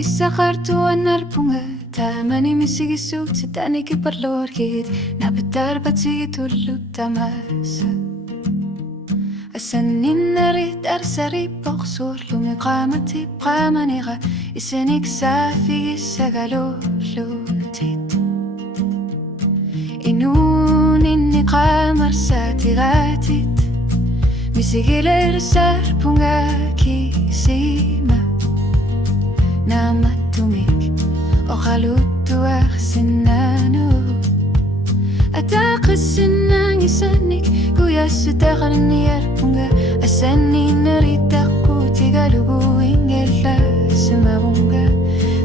Isakhartu anarpunga tamani misigisuut tani kiparlorkit napitar patsigitullu tamasa asanin narit arsari boqsur lumi qamati qamaniga isenik safi sagalulutit inun inni qamar satigatit misigiler sarpunga kisima namatumik oqaluttu axsinanu ataqsinang isanik kuyassu taqarni yarpunga asani naritaqutigalugu ingella simabunga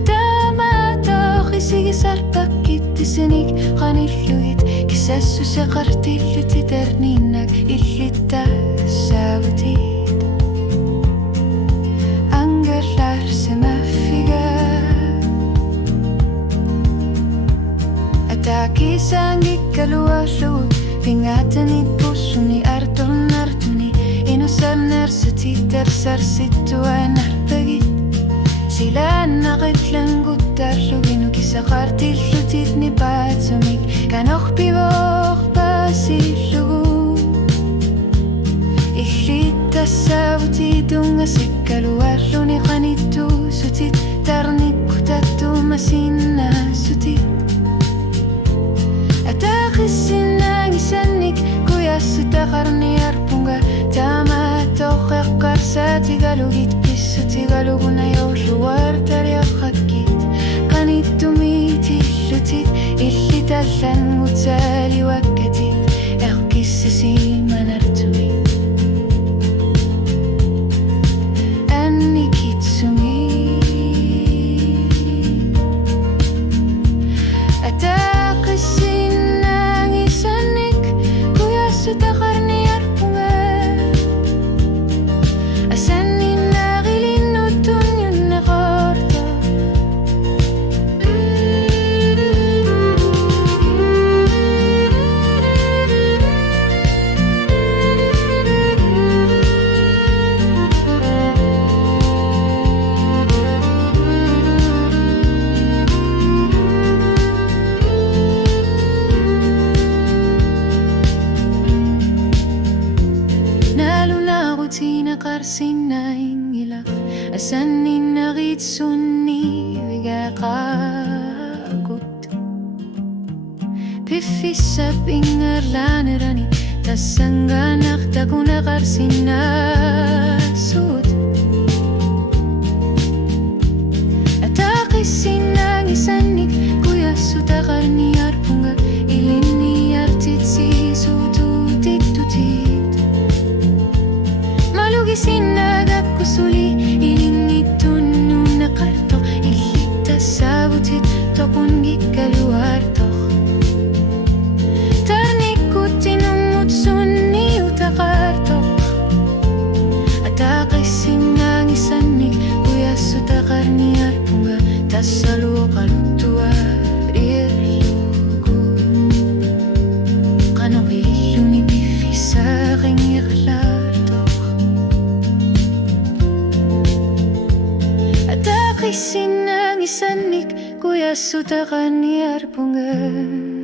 tamatoqisigi sarpakkittisenik qanilluit kisassu seqartillutiterninak illitta savutit Kisangik kalualu pingatani pusuni arton artuni inusar narsati tersar situan arbagi sila naqitlan guttarluginu kisaqartillutit ni patsumik kanoq pivoq pasillugu illita savutitunga sikkaluarluni qanittu sutit tarnikkutattu masinna sutit Ataqsinang isanik kuyassu taqarni yarpunga tamatoqeqqar satigalugit pissutigaluguna yawlluwartariaqakkit qanittumitillutit illitallan mutali wakkatit eqqissisimanartumi annikitsumi Taqarni yarpunga asani naqilinutun yunnaqarta Qarsina ingila asani nagit sunni vigaqagut piffissap ingarlanerani tassanganaqtakuna qarsina sut ataqissinang isanik kuyassu taqarni yarpunga ilinni yartitsi sututittutit Sinagakkusuli ilinnitunnu naqartoq illitta savutit toqungikkaluartoq tarnikkuttinummut sunni utaqartoq ataqissinang isannik kuyassu taqarni yarpunga tassaluoqaluttuarirlugu qanoqililluni piffisaqingirla Sinang isanik kuyassu taqarni yarpunga